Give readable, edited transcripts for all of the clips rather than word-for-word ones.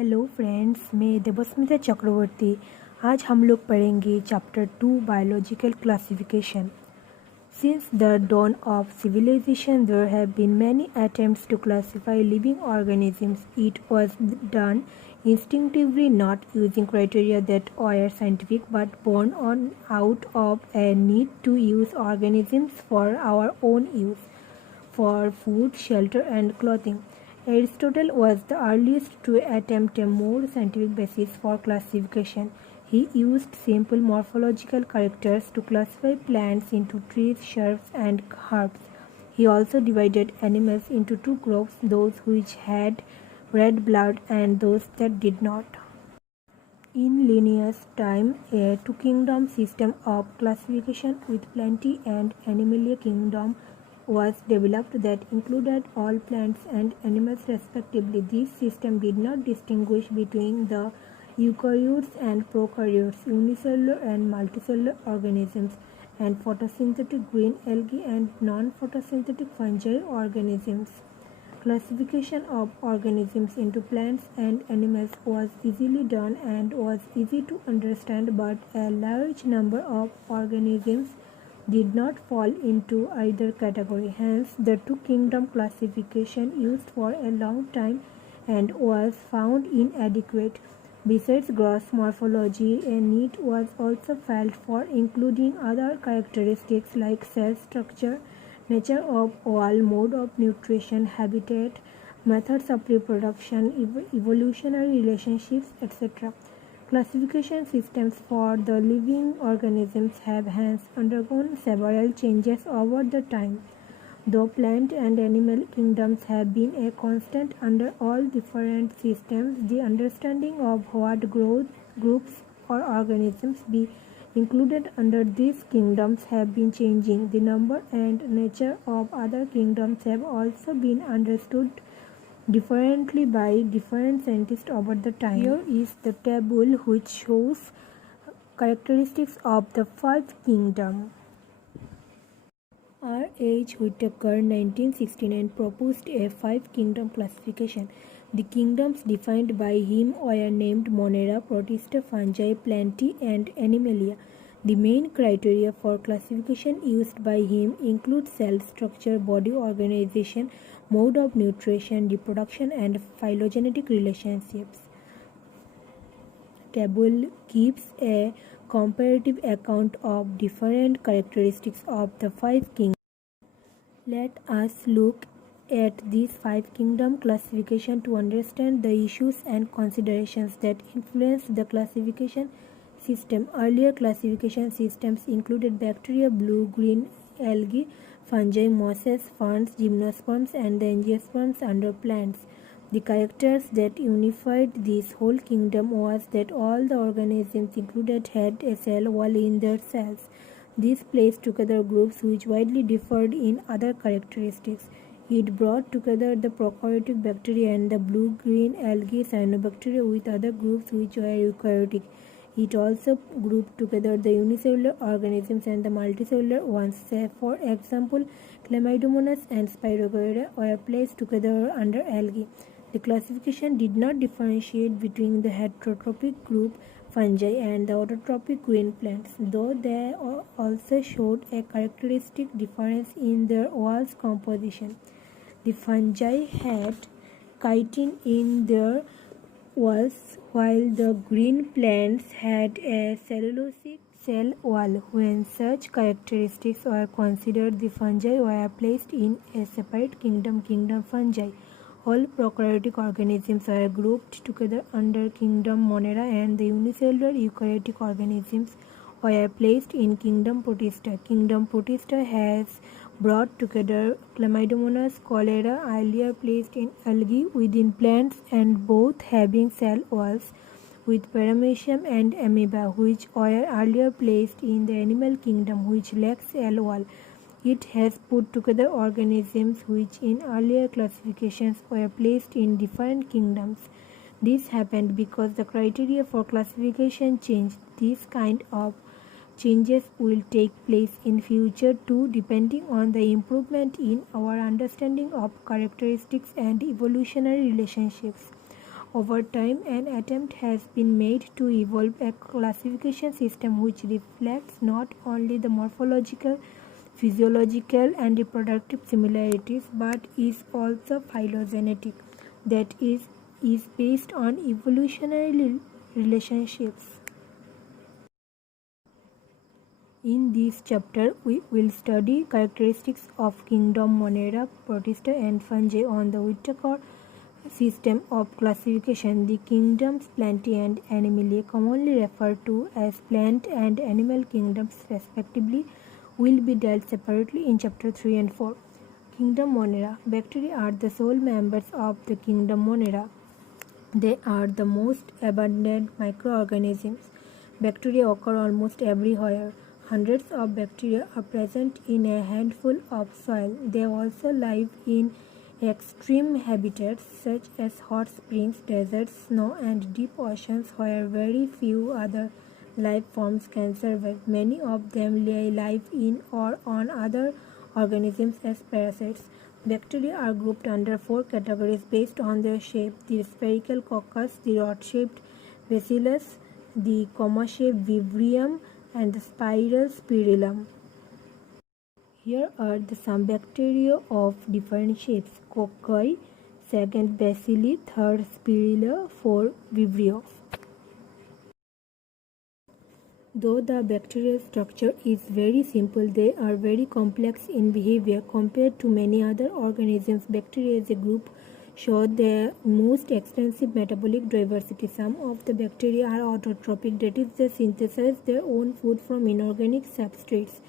Hello friends, मैं देवस्मिता चक्रवर्ती। आज हम लोग पढ़ेंगे chapter 2 biological classification. Since the dawn of civilization, there have been many attempts to classify living organisms. It was done instinctively, not using criteria that were scientific, but born out of a need to use organisms for our own use, for food, shelter, and clothing. Aristotle was the earliest to attempt a more scientific basis for classification. He used simple morphological characters to classify plants into trees, shrubs, and herbs. He also divided animals into two groups, those which had red blood and those that did not. In Linnaeus' time, a two-kingdom system of classification with Plantae and Animalia kingdom was developed that included all plants and animals respectively. This system did not distinguish between the eukaryotes and prokaryotes, unicellular and multicellular organisms, and photosynthetic green algae and non-photosynthetic fungi organisms. Classification of organisms into plants and animals was easily done and was easy to understand, but a large number of organisms did not fall into either category. Hence, the two-kingdom classification used for a long time and was found inadequate. Besides gross morphology, a need was also felt for including other characteristics like cell structure, nature of wall, mode of nutrition, habitat, methods of reproduction, evolutionary relationships, etc. Classification systems for the living organisms have hence undergone several changes over the time. Though plant and animal kingdoms have been a constant under all different systems, the understanding of what groups or organisms be included under these kingdoms have been changing. The number and nature of other kingdoms have also been understood differently by different scientists over the time. Here is the table which shows characteristics of the first kingdom. R. H. Whittaker, 1969, proposed a five-kingdom classification. The kingdoms defined by him were named Monera, Protista, Fungi, Plantae, and Animalia. The main criteria for classification used by him include cell structure, body organization, mode of nutrition, reproduction, and phylogenetic relationships. Table gives a comparative account of different characteristics of the five kingdoms. Let us look at this five-kingdom classification to understand the issues and considerations that influence the classification system. Earlier classification systems included bacteria, blue-green algae, fungi, mosses, ferns, gymnosperms, and the angiosperms under plants. The characters that unified this whole kingdom was that all the organisms included had a cell wall in their cells. This placed together groups which widely differed in other characteristics. It brought together the prokaryotic bacteria and the blue-green algae cyanobacteria with other groups which were eukaryotic. It also grouped together the unicellular organisms and the multicellular ones. For example, Chlamydomonas and Spirogyra were placed together under algae. The classification did not differentiate between the heterotrophic group fungi and the autotrophic green plants, though they also showed a characteristic difference in their wall's composition. The fungi had chitin in their walls, while the green plants had a cellulosic cell wall. When such characteristics were considered, the fungi were placed in a separate kingdom, kingdom fungi. All prokaryotic organisms were grouped together under kingdom Monera, and the unicellular eukaryotic organisms were placed in kingdom Protista. Kingdom Protista has brought together Chlamydomonas, cholera, earlier placed in algae within plants, and both having cell walls, with Paramecium and amoeba, which were earlier placed in the animal kingdom, which lacks cell wall. It has put together organisms which in earlier classifications were placed in different kingdoms. This happened because the criteria for classification changed. This kind of changes will take place in future too, depending on the improvement in our understanding of characteristics and evolutionary relationships. Over time, an attempt has been made to evolve a classification system which reflects not only the morphological, physiological, and reproductive similarities but is also phylogenetic, that is based on evolutionary relationships. In this chapter, we will study characteristics of kingdom Monera, Protista, and Fungi on the Whittaker system of classification. The kingdoms Plantae and Animalia, commonly referred to as plant and animal kingdoms respectively, will be dealt separately in chapter 3 and 4. Kingdom Monera. Bacteria are the sole members of the kingdom Monera. They are the most abundant microorganisms. Bacteria occur almost everywhere. Hundreds of bacteria are present in a handful of soil. They also live in extreme habitats such as hot springs, deserts, snow, and deep oceans where very few other life forms can survive. Many of them live in or on other organisms as parasites. Bacteria are grouped under 4 categories based on their shape: the spherical coccus, the rod-shaped bacillus, the comma-shaped vibrio, and the spiral spirillum. Here are some bacteria of different shapes: cocci, second bacilli, third spirilla, fourth vibrio. Though the bacterial structure is very simple, they are very complex in behavior compared to many other organisms. Bacteria as a group show the most extensive metabolic diversity. Some of the bacteria are autotrophic, that is, they synthesize their own food from inorganic substrates.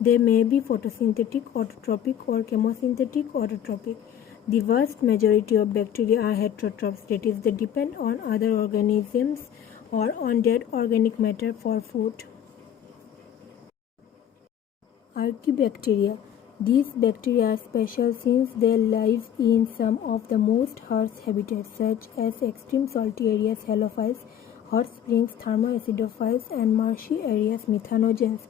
They may be photosynthetic autotrophic or chemosynthetic autotrophic. The vast majority of bacteria are heterotrophs, that is, they depend on other organisms or on dead organic matter for food. Archaebacteria. These bacteria are special since they live in some of the most harsh habitats such as extreme salty areas, halophiles, hot springs, thermoacidophiles, and marshy areas, methanogens.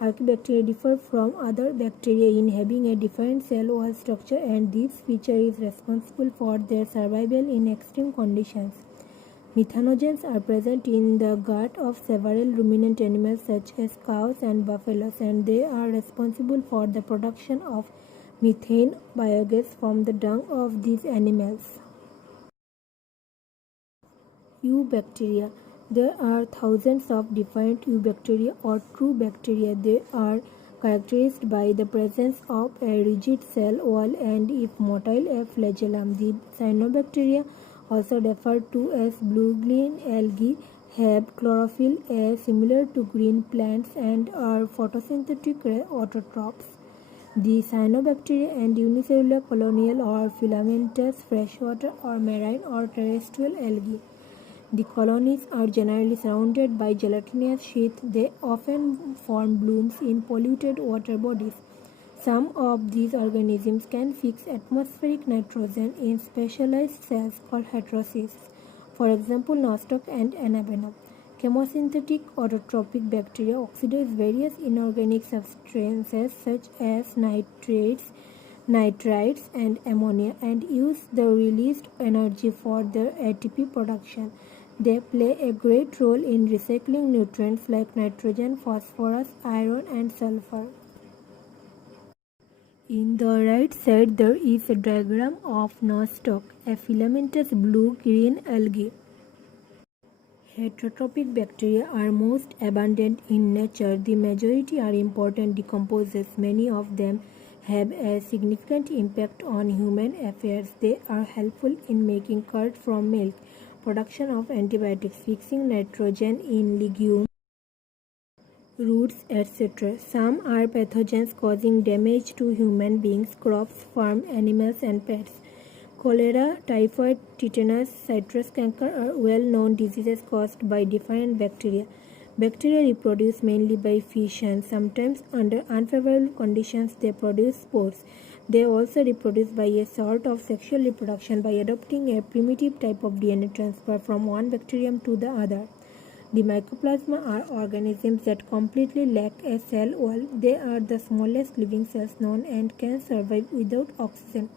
Archaebacteria differ from other bacteria in having a different cell wall structure, and this feature is responsible for their survival in extreme conditions. Methanogens are present in the gut of several ruminant animals such as cows and buffaloes, and they are responsible for the production of methane biogas from the dung of these animals. Eubacteria. There are thousands of different eubacteria or true bacteria. They are characterized by the presence of a rigid cell wall and, if motile, a flagellum. The cyanobacteria, also referred to as blue-green algae, have chlorophyll similar to green plants and are photosynthetic autotrophs. The cyanobacteria and unicellular colonial or filamentous freshwater or marine or terrestrial algae. The colonies are generally surrounded by gelatinous sheath. They often form blooms in polluted water bodies. Some of these organisms can fix atmospheric nitrogen in specialized cells called heterocysts, for example, nostoc and anabaena. Chemosynthetic autotrophic bacteria oxidize various inorganic substances such as nitrates, nitrites, and ammonia and use the released energy for their ATP production. They play a great role in recycling nutrients like nitrogen, phosphorus, iron, and sulfur. In the right side, there is a diagram of nostoc, a filamentous blue-green algae. Heterotrophic bacteria are most abundant in nature. The majority are important decomposers. Many of them have a significant impact on human affairs. They are helpful in making curd from milk, production of antibiotics, fixing nitrogen in legumes, roots, etc. Some are pathogens causing damage to human beings, crops, farm animals, and pets. Cholera, typhoid, tetanus, citrus canker are well-known diseases caused by different bacteria. Bacteria reproduce mainly by fission. Sometimes, under unfavorable conditions, they produce spores. They also reproduce by a sort of sexual reproduction by adopting a primitive type of DNA transfer from one bacterium to the other. The mycoplasma are organisms that completely lack a cell wall. They are the smallest living cells known and can survive without oxygen.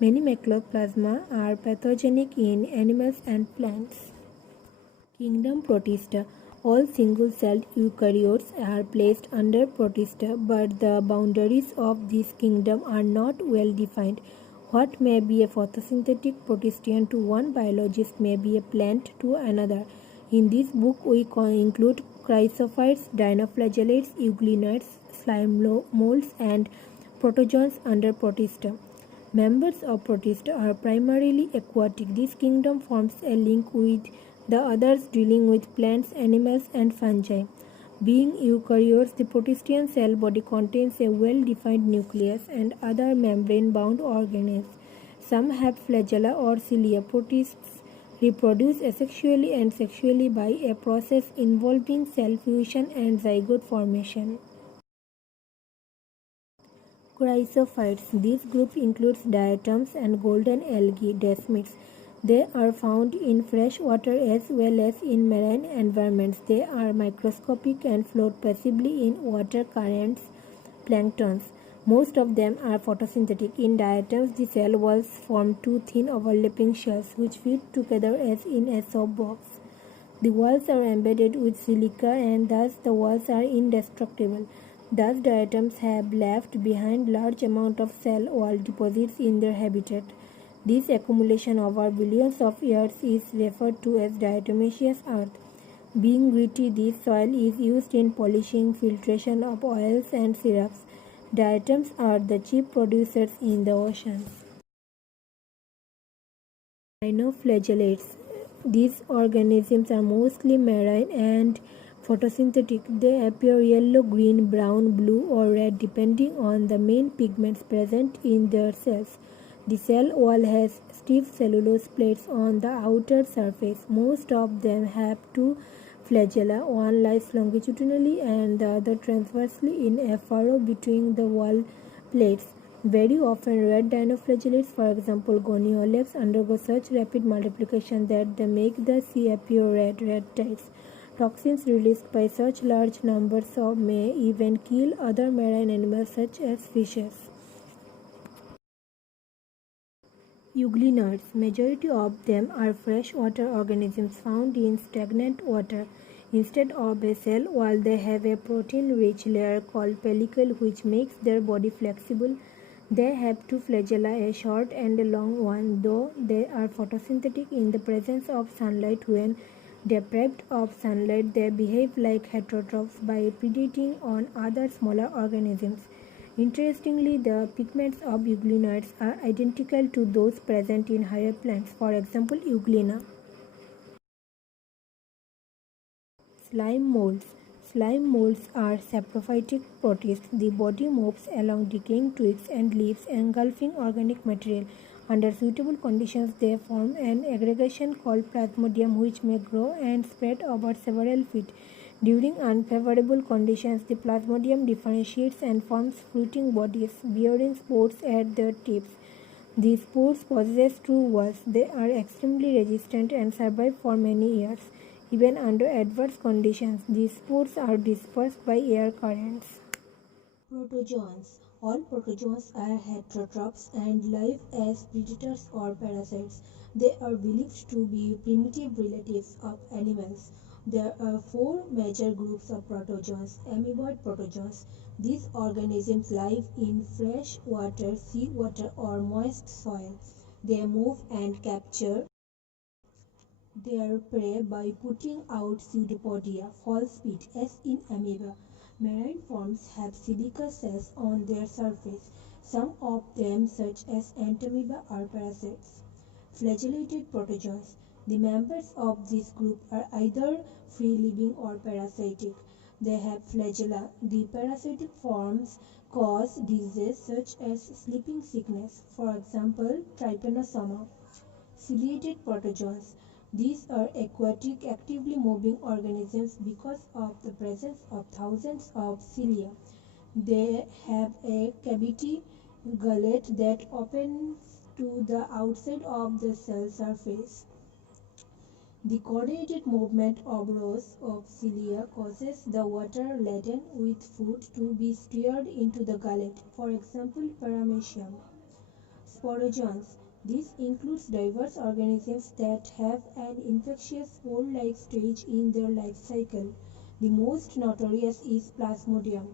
Many mycoplasma are pathogenic in animals and plants. Kingdom Protista. All single-celled eukaryotes are placed under Protista, but the boundaries of this kingdom are not well defined. What may be a photosynthetic protistian to one biologist may be a plant to another. In this book, we include chrysophytes, dinoflagellates, euglenids, slime molds, and protozoans under Protista. Members of Protista are primarily aquatic. This kingdom forms a link with the others dealing with plants, animals, and fungi. Being eukaryotes, the protistian cell body contains a well-defined nucleus and other membrane-bound organelles. Some have flagella or cilia. Protists reproduce asexually and sexually by a process involving cell fusion and zygote formation. Chrysophytes. This group includes diatoms and golden algae desmids. They are found in fresh water as well as in marine environments. They are microscopic and float passively in water currents, planktons. Most of them are photosynthetic. In diatoms, the cell walls form two thin overlapping shells which fit together as in a soap box. The walls are embedded with silica and thus the walls are indestructible. Thus diatoms have left behind large amount of cell wall deposits in their habitat. This accumulation over billions of years is referred to as diatomaceous earth. Being gritty, this soil is used in polishing, filtration of oils and syrups. Diatoms are the chief producers in the oceans. Dinoflagellates. These organisms are mostly marine and photosynthetic. They appear yellow, green, brown, blue, or red depending on the main pigments present in their cells. The cell wall has stiff cellulose plates on the outer surface. Most of them have two flagella. One lies longitudinally and the other transversely in a furrow between the wall plates. Very often, red dinoflagellates, for example goniolates, undergo such rapid multiplication that they make the sea appear red tides. Toxins released by such large numbers may even kill other marine animals such as fishes. Euglenids. Majority of them are freshwater organisms found in stagnant water. Instead of a cell wall, they have a protein-rich layer called pellicle which makes their body flexible. They have two flagella, a short and a long one, though they are photosynthetic in the presence of sunlight. When deprived of sunlight, they behave like heterotrophs by predating on other smaller organisms. Interestingly, the pigments of euglenids are identical to those present in higher plants, for example, euglena. Slime molds. Slime molds are saprophytic protists. The body moves along decaying twigs and leaves, engulfing organic material. Under suitable conditions, they form an aggregation called plasmodium, which may grow and spread over several feet. During unfavorable conditions, the plasmodium differentiates and forms fruiting bodies, bearing spores at their tips. These spores possess true walls. They are extremely resistant and survive for many years. Even under adverse conditions, these spores are dispersed by air currents. Protozoans. All protozoans are heterotrophs and live as predators or parasites. They are believed to be primitive relatives of animals. There are four major groups of protozoans. Amoeboid protozoans. These organisms live in fresh water, seawater, or moist soil. They move and capture their prey by putting out pseudopodia, false feet, as in amoeba. Marine forms have silica cells on their surface. Some of them, such as entamoeba, are parasites. Flagellated protozoans. The members of this group are either free-living or parasitic. They have flagella. The parasitic forms cause diseases such as sleeping sickness, for example, trypanosoma. Ciliated protozoans. These are aquatic, actively moving organisms because of the presence of thousands of cilia. They have a cavity gullet that opens to the outside of the cell surface. The coordinated movement of rows of cilia causes the water laden with food to be stirred into the gullet, for example, paramecium. sporozoans. This includes diverse organisms that have an infectious spore-like stage in their life cycle. The most notorious is Plasmodium,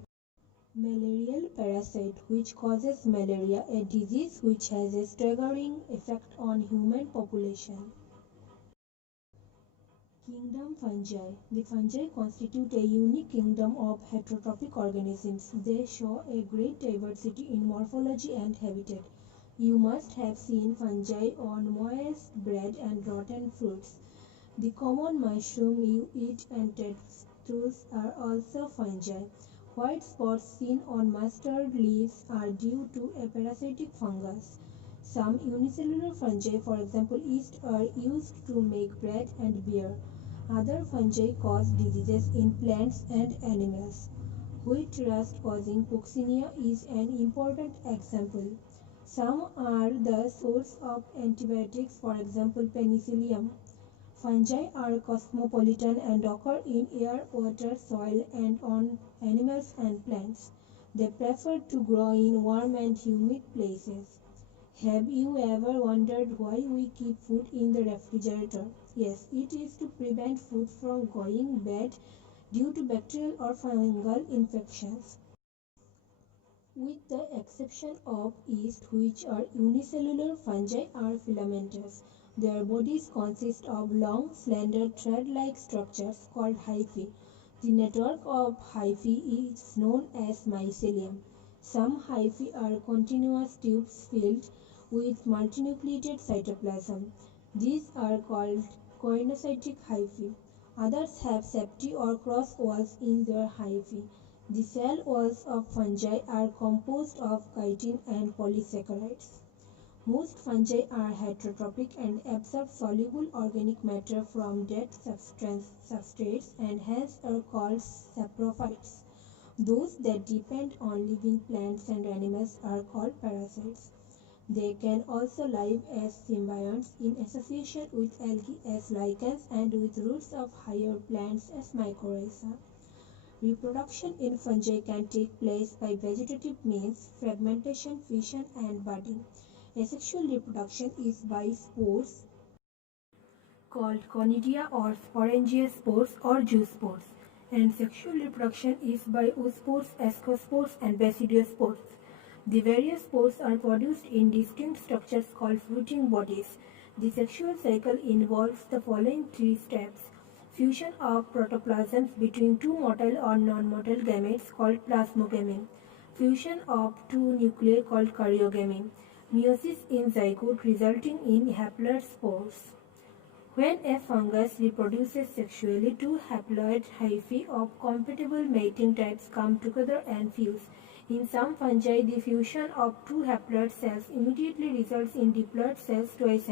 malarial parasite which causes malaria, a disease which has a staggering effect on human population. Kingdom fungi. The fungi constitute a unique kingdom of heterotrophic organisms. They show a great diversity in morphology and habitat. You must have seen fungi on moist bread and rotten fruits. The common mushroom you eat and tattoos are also fungi. White spots seen on mustard leaves are due to a parasitic fungus. Some unicellular fungi, for example yeast, are used to make bread and beer. Other fungi cause diseases in plants and animals. Wheat rust causing coccinia is an important example. Some are the source of antibiotics, for example penicillium. Fungi are cosmopolitan and occur in air, water, soil, and on animals and plants. They prefer to grow in warm and humid places. Have you ever wondered why we keep food in the refrigerator? Yes, it is to prevent food from going bad due to bacterial or fungal infections. With the exception of yeast, which are unicellular, fungi are filamentous. Their bodies consist of long, slender, thread-like structures called hyphae. The network of hyphae is known as mycelium. Some hyphae are continuous tubes filled with multinucleated cytoplasm. These are called choanocytic hyphae. Others have septi or cross walls in their hyphae. The cell walls of fungi are composed of chitin and polysaccharides. Most fungi are heterotrophic and absorb soluble organic matter from dead substrates and hence are called saprophytes. Those that depend on living plants and animals are called parasites. They can also live as symbionts in association with algae as lichens and with roots of higher plants as mycorrhiza. Reproduction in fungi can take place by vegetative means, fragmentation, fission, and budding. Asexual reproduction is by spores called conidia or sporangiospores or zoospores, and sexual reproduction is by oospores, ascospores, and basidiospores. The various spores are produced in distinct structures called fruiting bodies. The sexual cycle involves the following three steps: fusion of protoplasms between two motile or non-motile gametes called plasmogamy, fusion of two nuclei called karyogamy, meiosis in zygote resulting in haploid spores. When a fungus reproduces sexually, two haploid hyphae of compatible mating types come together and fuse. In some fungi, the fusion of two haploid cells immediately results in diploid cells twice.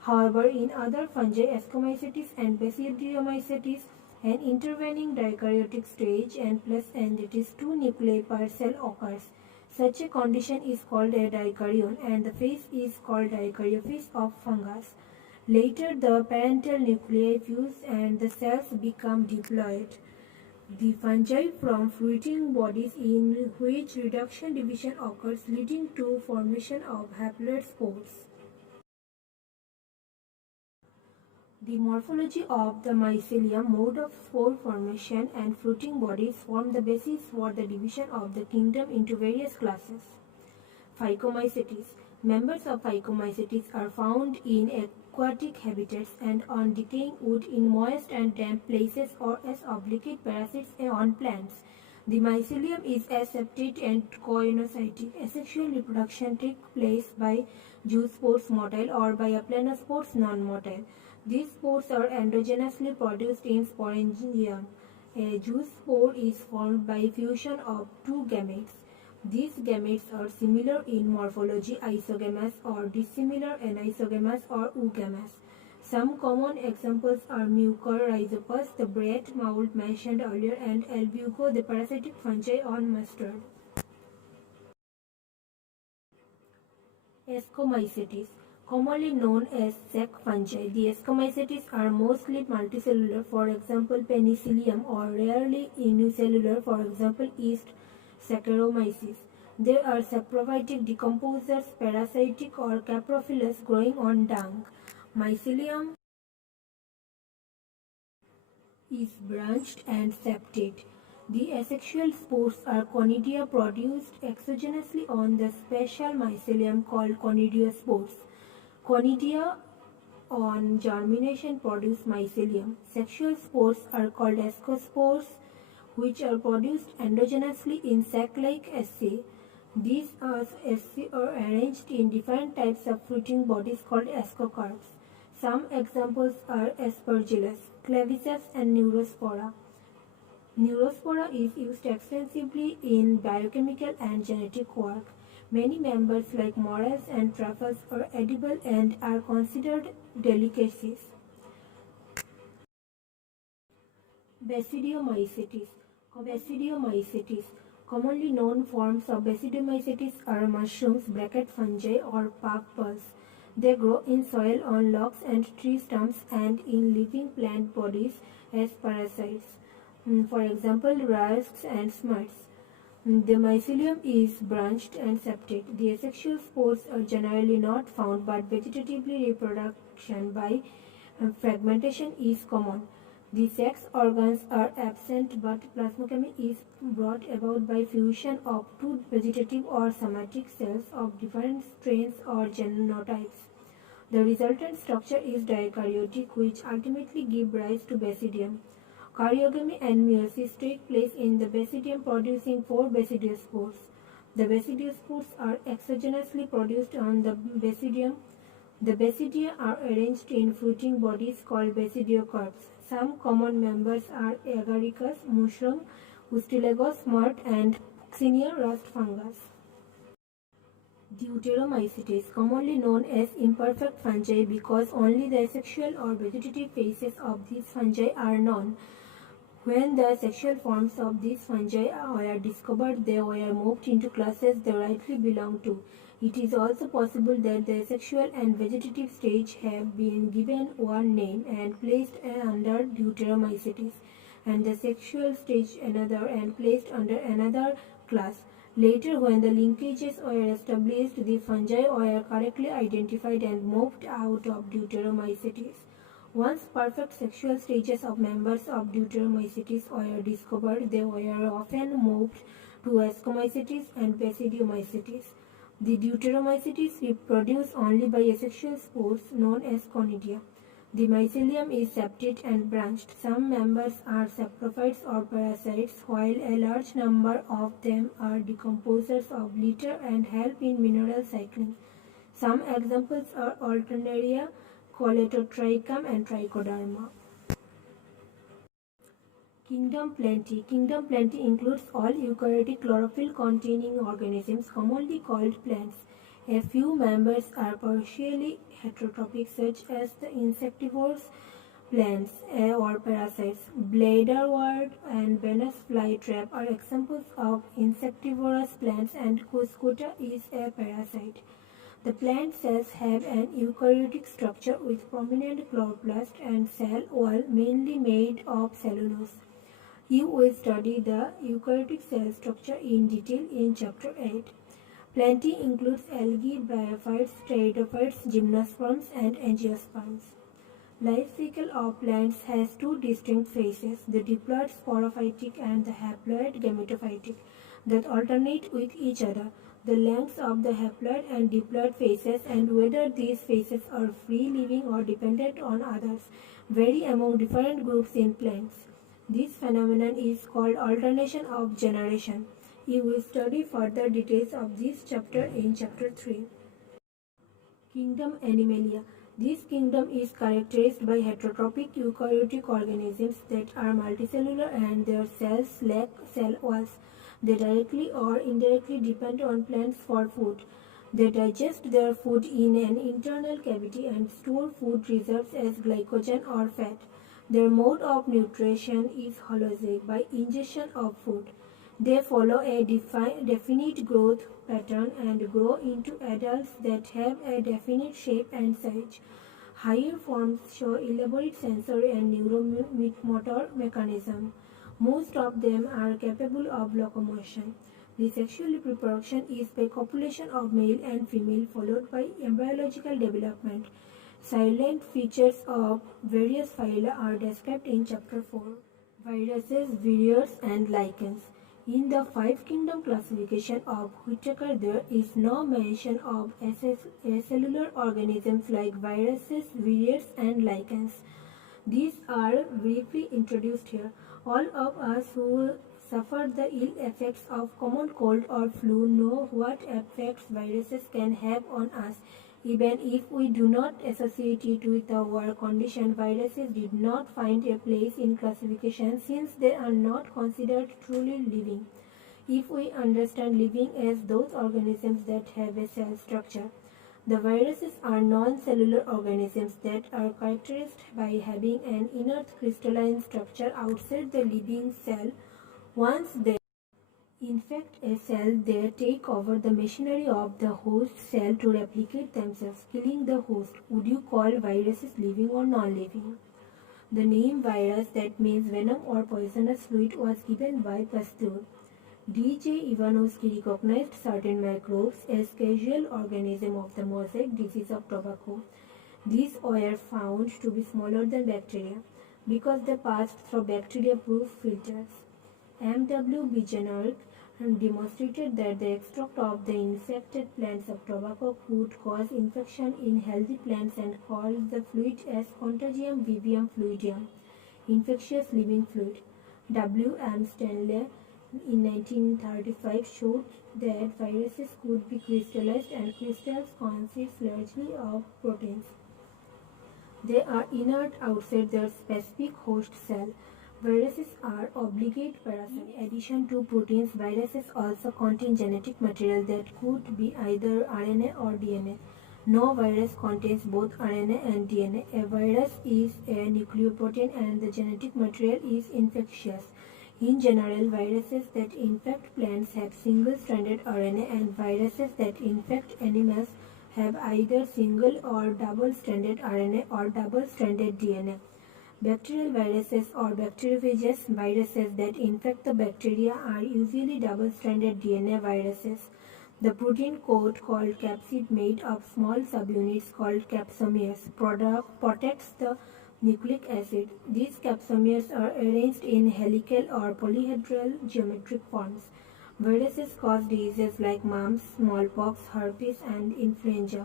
However, in other fungi, Ascomycetes and Basidiomycetes, an intervening dikaryotic stage and that is two nuclei per cell occurs. Such a condition is called a dikaryon and the phase is called dikaryophase of fungus. Later, the parental nuclei fuse and the cells become diploid. The fungi form fruiting bodies in which reduction division occurs, leading to formation of haploid spores. The morphology of the mycelium, mode of spore formation, and fruiting bodies form the basis for the division of the kingdom into various classes. Phycomycetes. Members of Phycomycetes are found in aquatic habitats and on decaying wood in moist and damp places or as obligate parasites on plants. The mycelium is aseptate and choanocytic. Asexual reproduction takes place by zoospores motile or by aplanospores non-motile. These spores are endogenously produced in sporangium. A zoospore is formed by fusion of two gametes. These gametes are similar in morphology, isogamous, or dissimilar, anisogamous or oogamous. Some common examples are Mucorrhizopus, the bread mold mentioned earlier, and Albugo, the parasitic fungi on mustard. Ascomycetes, commonly known as sac fungi. The Ascomycetes are mostly multicellular, for example penicillium, or rarely unicellular, for example yeast, Saccharomyces. They are saprophytic decomposers, parasitic or caprophilous, growing on dung. Mycelium is branched and septate. The asexual spores are conidia produced exogenously on the special mycelium called conidiospores. Conidia on germination produce mycelium. Sexual spores are called ascospores, which are produced endogenously in sac-like asci. These asci are arranged in different types of fruiting bodies called ascocarps. Some examples are Aspergillus, Claviceps, and Neurospora. Neurospora is used extensively in biochemical and genetic work. Many members like morels and truffles are edible and are considered delicacies. Basidiomycetes. Basidiomycetes. Commonly known forms of basidiomycetes are mushrooms, bracket fungi, or bark pulse. They grow in soil, on logs and tree stumps, and in living plant bodies as parasites. For example, rasps and smuts. The mycelium is branched and septate. The asexual spores are generally not found, but vegetatively reproduction by fragmentation is common. The sex organs are absent, but plasmochremy is brought about by fusion of two vegetative or somatic cells of different strains or genotypes. The resultant structure is dikaryotic, which ultimately give rise to basidium. Karyogamy and meiosis take place in the basidium, producing 4 basidiospores. The basidiospores are exogenously produced on the basidium. The basidia are arranged in fruiting bodies called basidiocarps. Some common members are agaricus, mushroom, Ustilegos, murt, and Puccinia rust fungus. Deuteromycetes, commonly known as imperfect fungi because only the asexual or vegetative phases of these fungi are known. When the sexual forms of these fungi were discovered, they were moved into classes they rightly belong to. It is also possible that the sexual and vegetative stage have been given one name and placed under Deuteromycetes, and the sexual stage another and placed under another class. Later, when the linkages were established, the fungi were correctly identified and moved out of Deuteromycetes. Once perfect sexual stages of members of Deuteromycetes were discovered, they were often moved to Ascomycetes and Basidiomycetes. The Deuteromycetes reproduce only by asexual spores known as conidia. The mycelium is septate and branched. Some members are saprophytes or parasites, while a large number of them are decomposers of litter and help in mineral cycling. Some examples are Alternaria, Coletotrichum, and Trichoderma. Kingdom Plantae. Kingdom Plantae includes all eukaryotic chlorophyll-containing organisms, commonly called plants. A few members are partially heterotrophic, such as the insectivorous plants or parasites. Bladderwort and Venus flytrap are examples of insectivorous plants, and Cuscuta is a parasite. The plant cells have an eukaryotic structure with prominent chloroplast and cell wall mainly made of cellulose. You will study the eukaryotic cell structure in detail in Chapter 8. Plantae includes algae, bryophytes, pteridophytes, gymnosperms, and angiosperms. Life cycle of plants has two distinct phases, the diploid sporophytic and the haploid gametophytic, that alternate with each other. The lengths of the haploid and diploid phases and whether these phases are free-living or dependent on others vary among different groups in plants. This phenomenon is called alternation of generation. You will study further details of this chapter in Chapter 3. Kingdom Animalia. This kingdom is characterized by heterotrophic eukaryotic organisms that are multicellular and their cells lack cell walls. They directly or indirectly depend on plants for food. They digest their food in an internal cavity and store food reserves as glycogen or fat. Their mode of nutrition is holozoic by ingestion of food. They follow a definite growth pattern and grow into adults that have a definite shape and size. Higher forms show elaborate sensory and neuromotor mechanism. Most of them are capable of locomotion. The sexual reproduction is by copulation of male and female followed by embryological development. Silent features of various phyla are described in chapter 4. Viruses, virions, and lichens. In the five kingdom classification of Whittaker, there is no mention of acellular organisms like viruses, virions, and lichens. These are briefly introduced here. All of us who suffer the ill effects of common cold or flu know what effects viruses can have on us. Even if we do not associate it with our condition, viruses did not find a place in classification since they are not considered truly living. If we understand living as those organisms that have a cell structure, the viruses are non-cellular organisms that are characterized by having an inert crystalline structure outside the living cell. Once they infect a cell, they take over the machinery of the host cell to replicate themselves, killing the host. Would you call viruses living or non-living? The name virus, that means venom or poisonous fluid, was given by Pasteur. D.J. Ivanovsky recognized certain microbes as causal organisms of the mosaic disease of tobacco. These were found to be smaller than bacteria because they passed through bacteria-proof filters. M.W. Bigener demonstrated that the extract of the infected plants of tobacco could cause infection in healthy plants and called the fluid as Contagium vivium fluidum, infectious living fluid. W. M. Stanley in 1935 showed that viruses could be crystallized, and crystals consist largely of proteins. They are inert outside their specific host cell. Viruses are obligate parasites. In addition to proteins, viruses also contain genetic material that could be either RNA or DNA. No virus contains both RNA and DNA. A virus is a nucleoprotein and the genetic material is infectious. In general, viruses that infect plants have single-stranded RNA, and viruses that infect animals have either single or double-stranded RNA or double-stranded DNA. Bacterial viruses or bacteriophagous viruses that infect the bacteria are usually double-stranded DNA viruses. The protein coat called capsid, made of small subunits called capsomeres, protects the nucleic acid. These capsomeres are arranged in helical or polyhedral geometric forms. Viruses cause diseases like mumps, smallpox, herpes, and influenza.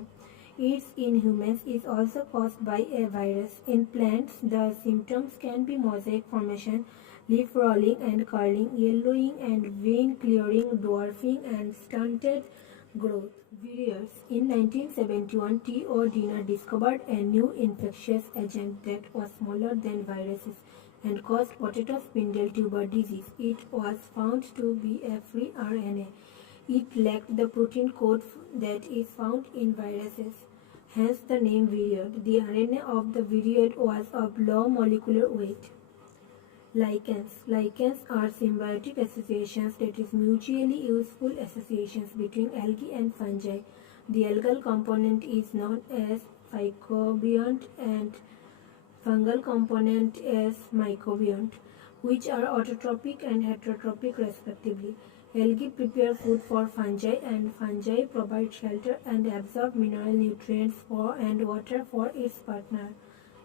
AIDS in humans is also caused by a virus. In plants, the symptoms can be mosaic formation, leaf rolling and curling, yellowing and vein clearing, dwarfing, and stunted growth. Virions. In 1971, T.O. Diener discovered a new infectious agent that was smaller than viruses and caused potato spindle tuber disease. It was found to be a free RNA. It lacked the protein coat that is found in viruses, hence the name virion. The RNA of the virion was of low molecular weight. Lichens. Lichens are symbiotic associations, that is mutually useful associations between algae and fungi. The algal component is known as phycobiont and fungal component as mycobiont, which are autotrophic and heterotrophic respectively. Algae prepare food for fungi, and fungi provide shelter and absorb mineral nutrients and water for its partner.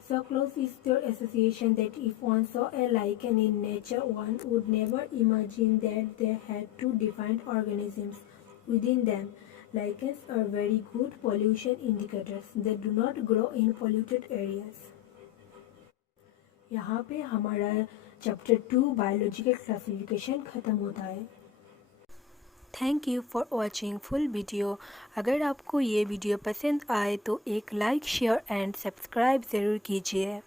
So close is their association that if one saw a lichen in nature, one would never imagine that they had two defined organisms within them. Lichens are very good pollution indicators. They do not grow in polluted areas. यहाँ पे हमारा chapter 2 biological classification ख़त्म होता है। Thank you for watching full video. अगर आपको ये video पसंद आए तो एक लाइक, शेयर एंड सब्सक्राइब ज़रूर कीजिए।